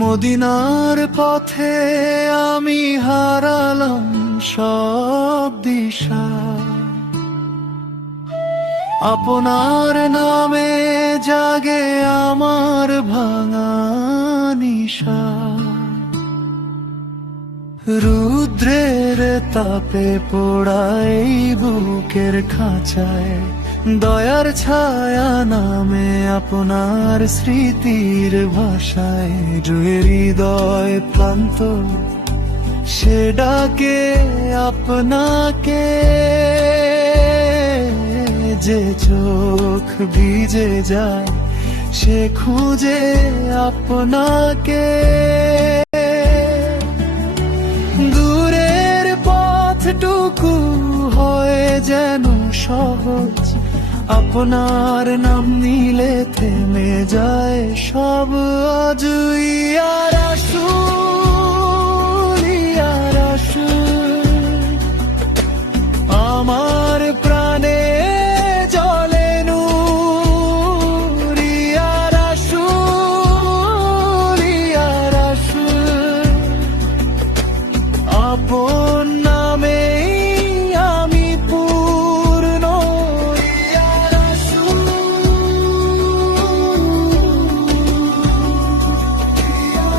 মদিনার পথে আমি হারালাম সব দিশা, আপনার নামে জাগে আমার ভাঙা নিশা। রুদ্রের তাপে পোড়াই বুকের খাঁচায়, দয়ার ছায়া নামে আপনার স্মৃতির ভাষায়। হৃদয় প্রান্ত সে ডাকে আপনাকে, যে চোখ ভিজে যায় সে খুঁজে আপনাকে। দূরের পথটুকু হয় যেন সহজ, আপনার নাম নিলে থেমে যায় সব আজ। ইয়া রাসূল, ইয়া রাসূল, আমার প্রাণে জ্বলে নূর। ইয়া রাসূল, ইয়া রাসূল, আপন নামে আমি পূর্ণ। ইয়া রাসূল, ইয়া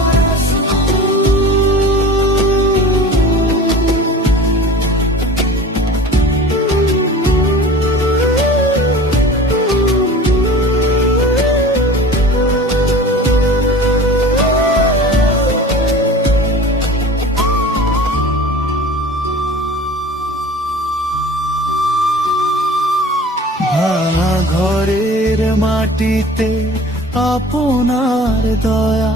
ভাঙা ঘরের মাটিতে আপনার দয়া,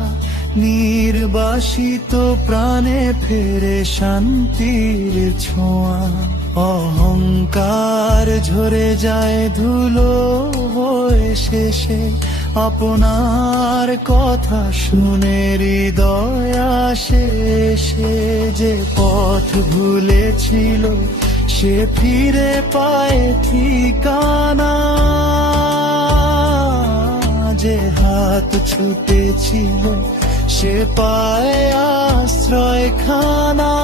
নির্বাসিত প্রাণে ফেরে শান্তির ছোঁয়া। অহংকার ঝরে যায় ধুলো হয়ে শেষে, আপনার কথা শুনে হৃদয় আসে। সে যে পথ ভুলেছিল সে ফিরে পায় ঠিকানা, যে হাত ছুটেছিল সে পায় আশ্রয়খানা।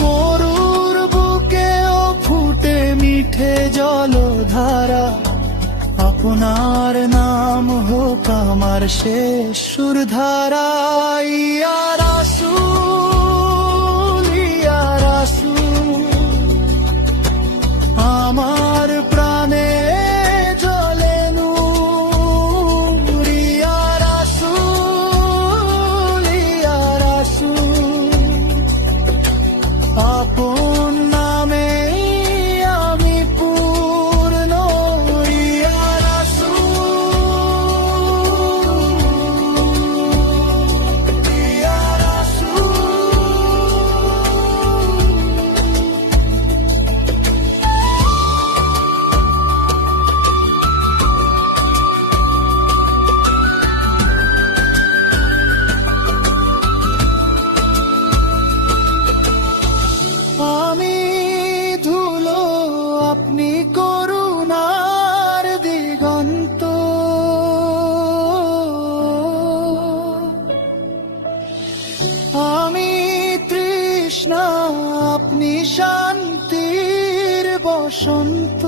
মরুর বুকেও ফুটে মিঠে জলধারা, আপনার নাম হোক আমার শেষ সুরধারা। ইয়া রাসূল, ইয়া রাসূল, আমার প্রাণে জ্বলে নূর। ইয়া রাসূল, ইয়া রাসূল, আপন নামে আমি পূর্ণ। ইয়া রাসূল, ইয়া রাসূল। আমি ধুলো, আপনি করুণার দিগন্ত। আমি তৃষ্ণা, আপনি শান্তির বসন্ত।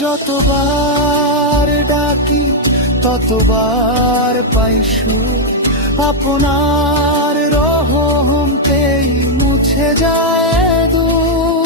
যতবার ডাকি ততবার পাই সুর, আপনার রহমতেই মুছে যায় দূর।